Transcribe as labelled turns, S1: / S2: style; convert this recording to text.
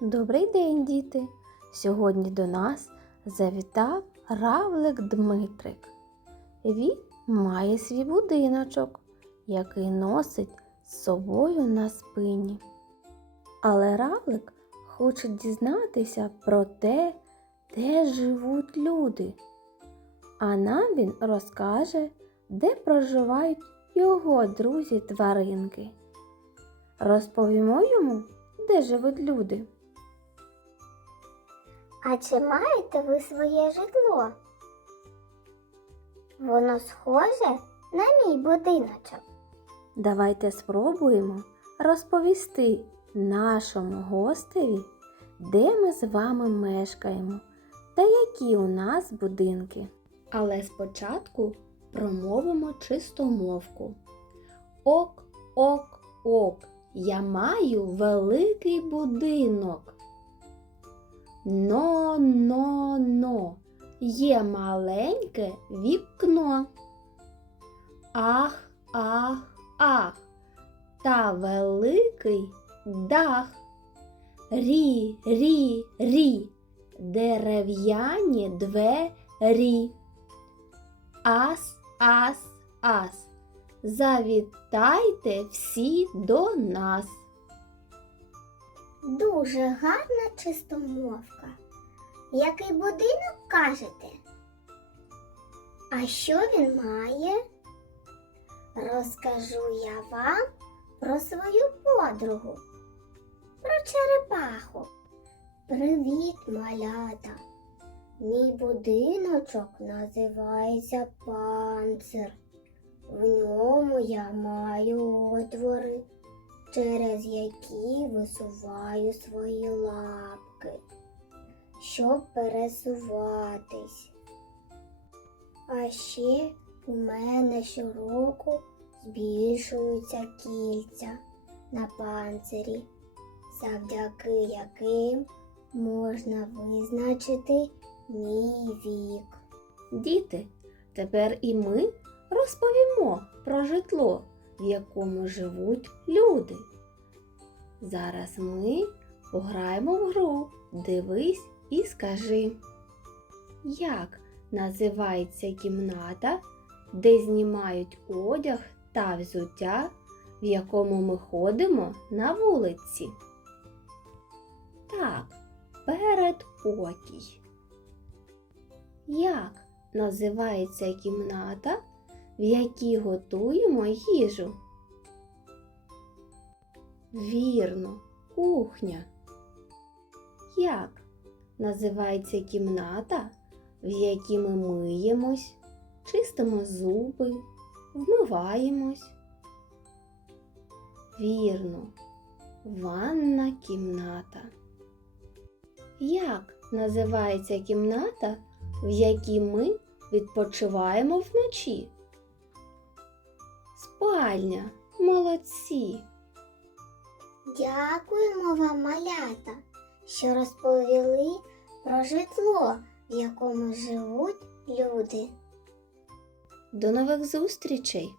S1: Добрий день, діти! Сьогодні до нас завітав равлик Дмитрик. Він має свій будиночок, який носить з собою на спині. Але равлик хоче дізнатися про те, де живуть люди. А нам він розкаже, де проживають його друзі-тваринки. Розповімо йому, де живуть люди.
S2: А чи маєте ви своє житло? Воно схоже на мій будиночок.
S1: Давайте спробуємо розповісти нашому гостеві, де ми з вами мешкаємо та які у нас будинки. Але спочатку промовимо чистомовку. Ок, ок, ок, я маю великий будинок. Но, но, но, є маленьке вікно. Ах, ах, ах, та великий дах. Рі, рі, рі, дерев'яні двері. Ас, ас, ас, завітайте всі до нас.
S2: Дуже гарна чистомовка. Який будинок кажете? А що він має? Розкажу я вам про свою подругу, про черепаху. Привіт, малята! Мій будиночок називається панцир. В ньому я маю отвори, через які висуваю свої лапки, щоб пересуватись. А ще у мене щороку збільшуються кільця на панцирі, завдяки яким можна визначити мій вік.
S1: Діти, тепер і ми розповімо про житло, в якому живуть люди. Зараз ми пограємо в гру. Дивись і скажи, як називається кімната, де знімають одяг та взуття, в якому ми ходимо на вулиці. Так, передпокій. Як називається кімната, в якій готуємо їжу? Вірно, кухня. Як називається кімната, в якій ми миємось, чистимо зуби, вмиваємось? Вірно, ванна кімната. Як називається кімната, в якій ми відпочиваємо вночі? Спальня. Молодці.
S2: Дякуємо вам, малята, що розповіли про житло, в якому живуть люди.
S1: До нових зустрічей!